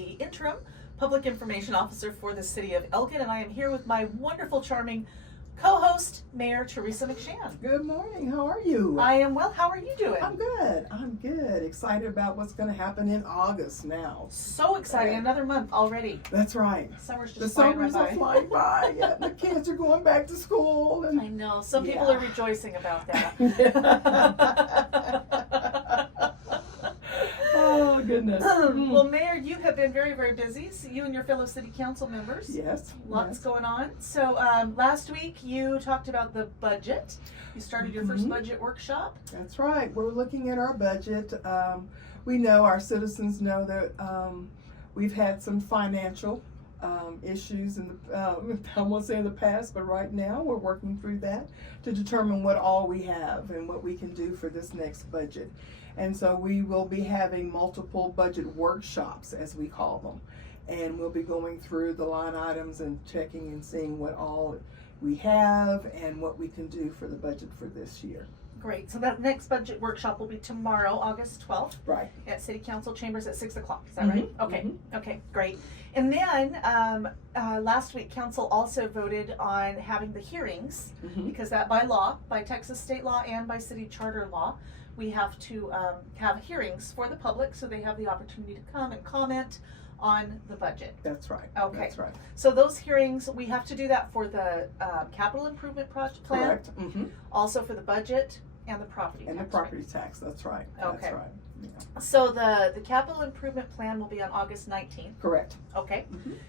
the interim public information officer for the city of Elgin, and I am here with my wonderful, charming co-host, Mayor THERESA MCSHAN. Good morning. How are you? I am well. How are you doing? I'm good. I'm good. Excited about what's going to happen in August now. So exciting. Another month already. That's right. Summer's just The flying summers right are by. flying by. Yeah, the kids are going back to school. And I know. Some people Yeah. are rejoicing about that. Oh, goodness. Well, Mayor, you have been very, very busy. So you and your fellow city council members. Yes. Lots yes. going on. So last week you talked about the budget. You started your first budget workshop. That's right. We're looking at our budget. We know, our citizens know that we've had some financial issues in the, I won't say in the past, but right now we're working through that to determine what all we have and what we can do for this next budget. And so we will be having multiple budget workshops, as we call them. And we'll be going through the line items and checking and seeing what all we have and what we can do for the budget for this year. Great. So that next budget workshop will be tomorrow, August 12th. Right. At City Council Chambers at 6 o'clock. Is that right? Okay. Okay, great. And then last week, Council also voted on having the hearings because that by law, by Texas state law and by city charter law, we have to have hearings for the public so they have the opportunity to come and comment on the budget. That's right. Okay. That's right. So those hearings, we have to do that for the capital improvement project plan, Correct. also for the budget and the property And tax. the property tax. That's right. Okay. That's right. Yeah. So the capital improvement plan will be on August 19th. Correct. Okay.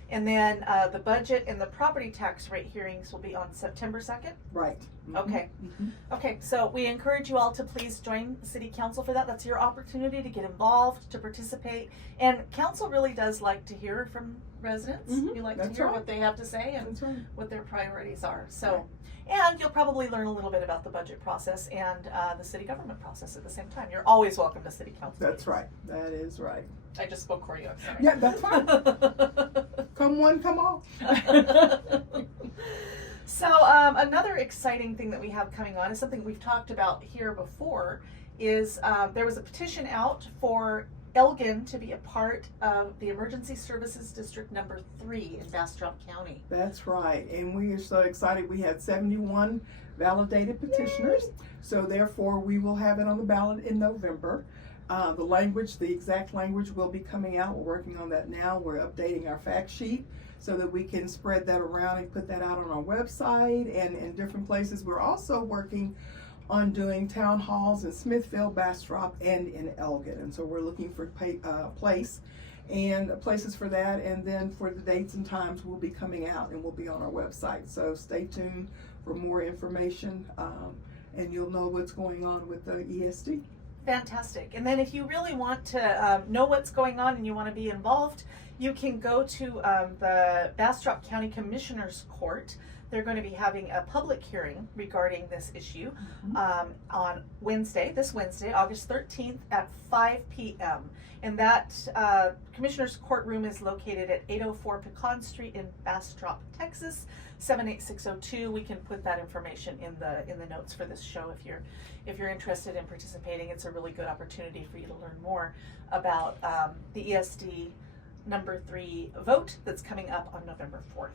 And then the budget and the property tax rate hearings will be on September 2nd. Right. Okay. Okay, so we encourage you all to please join the city council for that. That's your opportunity to get involved, to participate. And council really does like to hear from residents. You like to That's hear right. what they have to say and That's right. what their priorities are. So, and you'll probably learn a little bit about the budget process and the city government process at the same time. You're always welcome to city council. That's right. That is right. I just spoke for you, I'm sorry. Yeah, that's fine. Come one, come all. So another exciting thing that we have coming on is something we've talked about here before is there was a petition out for Elgin to be a part of the Emergency Services District number 3 in Bastrop County. That's right. And we are so excited. We had 71 validated petitioners. Yay. So therefore we will have it on the ballot in November. The exact language will be coming out. We're working on that now. We're updating our fact sheet so that we can spread that around and put that out on our website and in different places. We're also working on doing town halls in Smithfield, Bastrop, and in Elgin. And so we're looking for places for that. And then for the dates and times will be coming out and will be on our website. So stay tuned for more information and you'll know what's going on with the ESD. Fantastic. And then if you really want to know what's going on and you want to be involved, you can go to the Bastrop County Commissioner's Court. They're going to be having a public hearing regarding this issue on this Wednesday, August 13th at 5 p.m. And that Commissioner's Courtroom is located at 804 Pecan Street in Bastrop, Texas, 78602. We can put that information in the notes for this show if you're interested in participating. It's a really good opportunity for you to learn more about the ESD number 3 vote that's coming up on November 4th.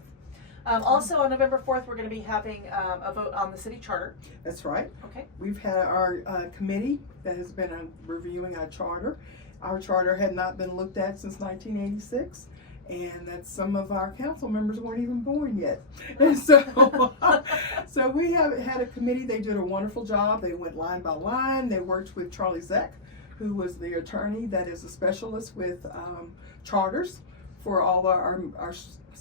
Also on November 4th, we're going to be having a vote on the city charter. That's right. Okay. We've had our committee that has been reviewing our charter. Our charter had not been looked at since 1986, and that some of our council members weren't even born yet. And so, so we have had a committee. They did a wonderful job. They went line by line. They worked with Charlie Zeck, who was the attorney that is a specialist with charters for all our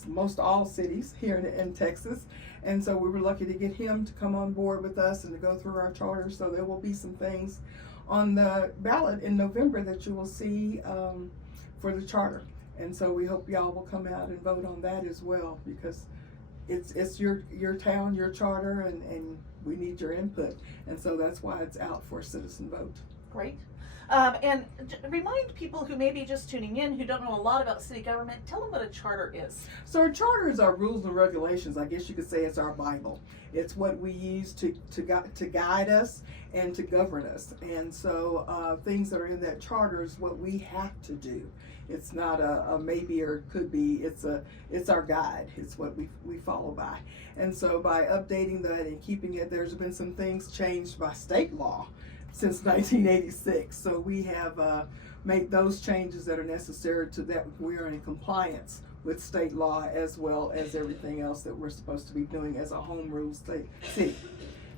most all cities here in Texas. And so we were lucky to get him to come on board with us and to go through our charter. So there will be some things on the ballot in November that you will see for the charter. And so we hope y'all will come out and vote on that as well, because it's your town, your charter, and we need your input. And so that's why it's out for a citizen vote. Great. And remind people who may be just tuning in, who don't know a lot about city government, tell them what a charter is. So a charter is our rules and regulations. I guess you could say it's our Bible. It's what we use to guide us and to govern us. And so things that are in that charter is what we have to do. It's not a maybe or could be. It's our guide. It's what we follow by. And so by updating that and keeping it, there's been some things changed by state law since 1986. So we have made those changes that are necessary to that we are in compliance with state law as well as everything else that we're supposed to be doing as a home rule city.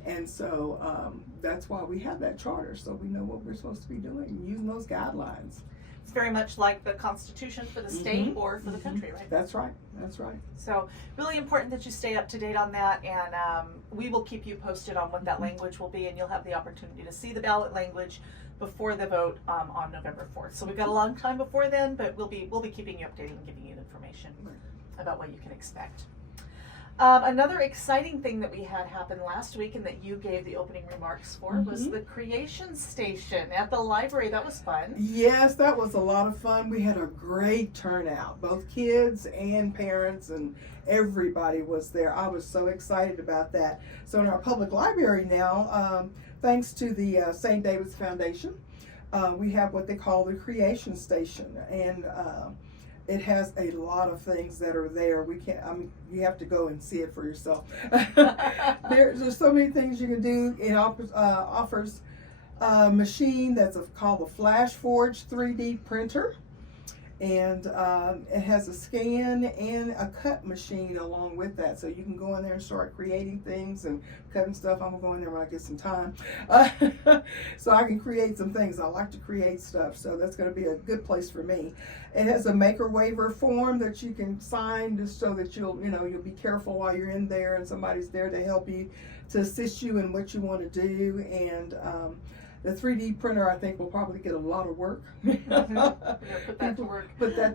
And so that's why we have that charter, so we know what we're supposed to be doing and using those guidelines. It's very much like the Constitution for the state or for the country, right? That's right. That's right. So really important that you stay up to date on that, and we will keep you posted on what that language will be, and you'll have the opportunity to see the ballot language before the vote on November 4th. So we've got a long time before then, but we'll be keeping you updated and giving you information about what you can expect. Another exciting thing that we had happen last week and that you gave the opening remarks for was the Creation Station at the library. That was fun. Yes, that was a lot of fun. We had a great turnout, both kids and parents, and everybody was there. I was so excited about that. So in our public library now, thanks to the St. David's Foundation, we have what they call the Creation Station, and it has a lot of things that are there. We can't. You have to go and see it for yourself. There's so many things you can do. It offers a machine that's called the Flash Forge 3D printer, and it has a scan and a cut machine along with that, so you can go in there and start creating things and cutting stuff. I'm gonna go in there when I get some time, so I can create some things. I like to create stuff, so that's gonna be a good place for me. It has a maker waiver form that you can sign just so that you'll be careful while you're in there, and somebody's there to help you, to assist you in what you want to do. And the 3D printer, I think, will probably get a lot of work. Put that to work.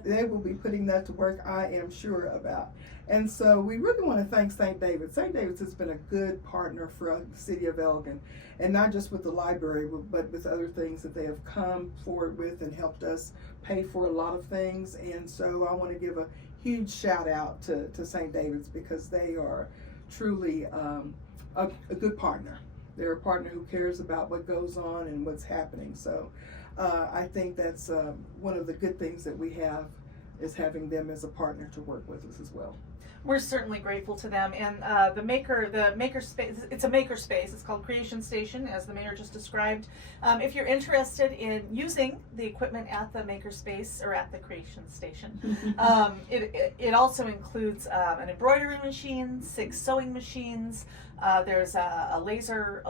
They will be putting that to work, I am sure about. And so we really want to thank St. David's. St. David's has been a good partner for the city of Elgin, and not just with the library, but with other things that they have come forward with and helped us pay for a lot of things. And so I want to give a huge shout out to St. David's, because they are truly a good partner. They're a partner who cares about what goes on and what's happening. So I think that's one of the good things that we have, is having them as a partner to work with us as well. We're certainly grateful to them. And the maker space, it's a maker space. It's called Creation Station, as the mayor just described. If you're interested in using the equipment at the maker space or at the Creation Station, it also includes an embroidery machine, 6 sewing machines. There's a laser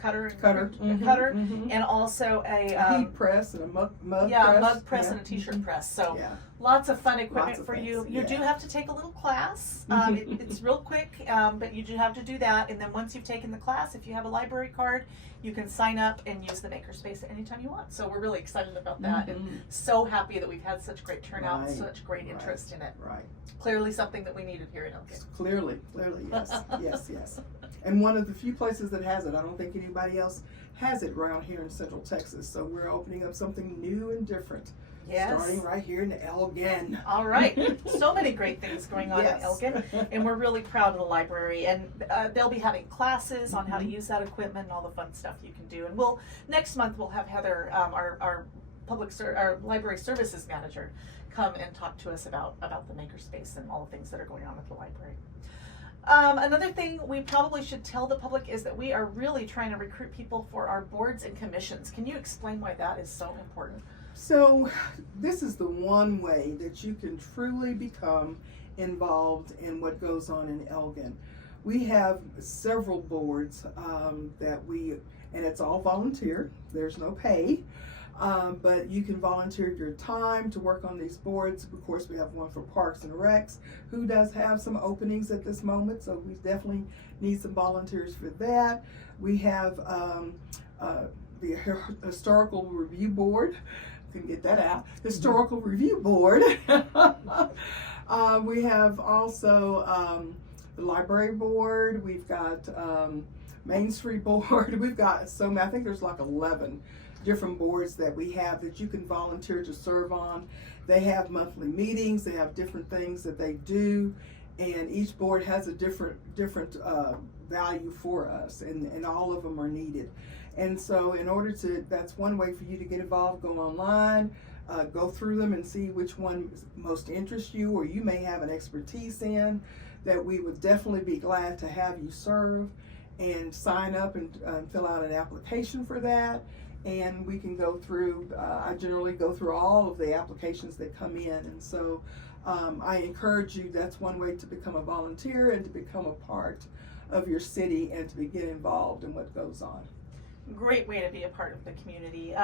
cutter, and also a heat press and a mug press. Mug press and a t-shirt press. So lots of fun equipment for you. You do have to take a little class. It's real quick, but you do have to do that. And then once you've taken the class, if you have a library card, you can sign up and use the makerspace at any time you want. So we're really excited about that, and so happy that we've had such great turnout, such great interest in it. Right. Clearly something that we needed here in Elgin. Clearly, yes, yes. And one of the few places that has it. I don't think anybody else has it around here in Central Texas. So we're opening up something new and different. Yes. Starting right here in Elgin. All right. So many great things going on in Elgin, and we're really proud of the library. And they'll be having classes on how to use that equipment and all the fun stuff you can do. And next month we'll have Heather, our library services manager, come and talk to us about the makerspace and all the things that are going on at the library. Another thing we probably should tell the public is that we are really trying to recruit people for our boards and commissions. Can you explain why that is so important? So this is the one way that you can truly become involved in what goes on in Elgin. We have several boards and it's all volunteer. There's no pay. But you can volunteer your time to work on these boards. Of course, we have one for Parks and Recs, who does have some openings at this moment, so we definitely need some volunteers for that. We have the Historical Review Board. Can get that out. Historical Review Board. We have also the Library Board. We've got Main Street Board. We've got I think there's like 11 different boards that we have that you can volunteer to serve on. They have monthly meetings. They have different things that they do, and each board has a different value for us, and all of them are needed. And so in order to, that's one way for you to get involved. Go online, go through them and see which one most interests you, or you may have an expertise in that we would definitely be glad to have you serve, and sign up and fill out an application for that. And we can go through, I generally go through all of the applications that come in. And so I encourage you, that's one way to become a volunteer and to become a part of your city and to get involved in what goes on. Great way to be a part of the community.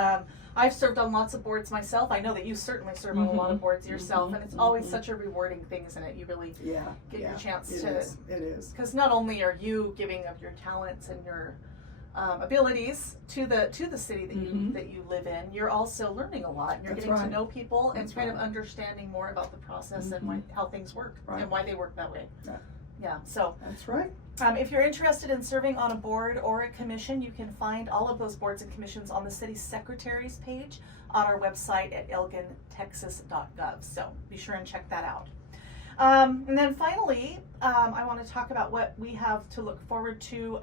I've served on lots of boards myself. I know that you certainly serve on a lot of boards yourself, and it's always such a rewarding thing, isn't it? You really get your chance to. It is. Because not only are you giving of your talents and your abilities to the city that you live in, you're also learning a lot, and you're getting to know people and kind of understanding more about the process and how things work and why they work that way. Yeah, so that's right. If you're interested in serving on a board or a commission, you can find all of those boards and commissions on the city secretary's page on our website at elgintexas.gov. So be sure and check that out. And then finally, I want to talk about what we have to look forward to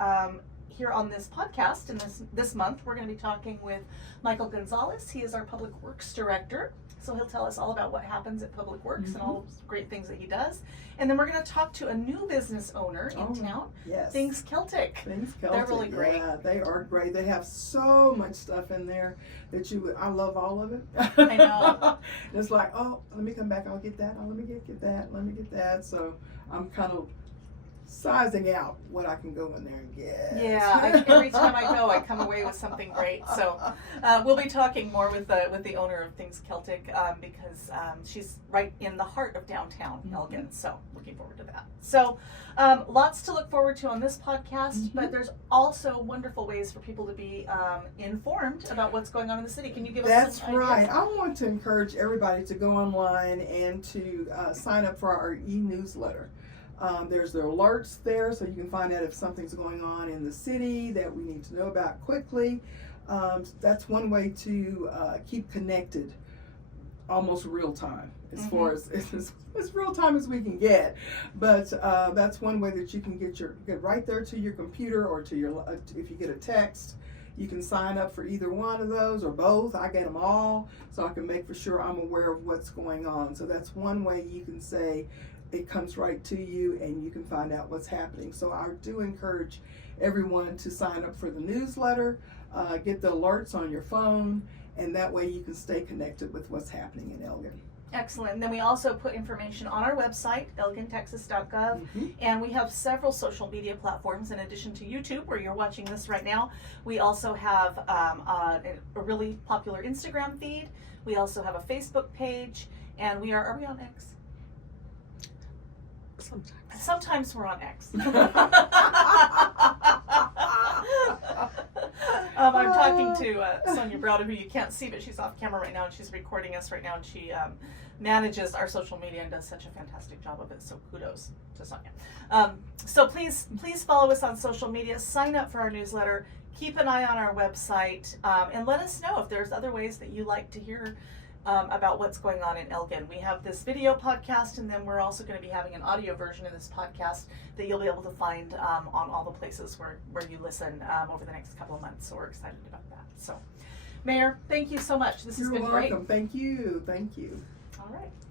here on this podcast. And this month, we're going to be talking with Michael Gonzales. He is our Public Works Director. So he'll tell us all about what happens at Public Works and all the great things that he does. And then we're going to talk to a new business owner in town, Things Celtic. Things Celtic. They're really great. Yeah, they are great. They have so much stuff in there that I love all of it. I know. It's like, oh, let me come back. I'll get that. Oh, let me get that. Let me get that. So I'm kind of sizing out what I can go in there and get. Yeah, every time I go, I come away with something great. So we'll be talking more with the owner of Things Celtic because she's right in the heart of downtown Elgin. So looking forward to that. So lots to look forward to on this podcast, but there's also wonderful ways for people to be informed about what's going on in the city. Can you give us some ideas? That's right. I want to encourage everybody to go online and to sign up for our e-newsletter. There's the alerts there, so you can find out if something's going on in the city that we need to know about quickly. That's one way to keep connected, almost real time, as far as real time as we can get. But that's one way that you can get right there to your computer, or to your if you get a text, you can sign up for either one of those or both. I get them all, so I can make for sure I'm aware of what's going on. So that's one way you can say it comes right to you and you can find out what's happening. So I do encourage everyone to sign up for the newsletter, get the alerts on your phone, and that way you can stay connected with what's happening in Elgin. Excellent. And then we also put information on our website, elgintexas.gov, and we have several social media platforms in addition to YouTube, where you're watching this right now. We also have a really popular Instagram feed. We also have a Facebook page, and are we on X? Sometimes we're on X. I'm talking to Sonia Browder, who you can't see, but she's off camera right now, and she's recording us right now, and she manages our social media and does such a fantastic job of it, so kudos to Sonia. So please follow us on social media, sign up for our newsletter, keep an eye on our website, and let us know if there's other ways that you like to hear about what's going on in Elgin. We have this video podcast, and then we're also going to be having an audio version of this podcast that you'll be able to find on all the places where you listen over the next couple of months. So we're excited about that. So, Mayor, thank you so much. This has been great. You're welcome. Thank you. All right.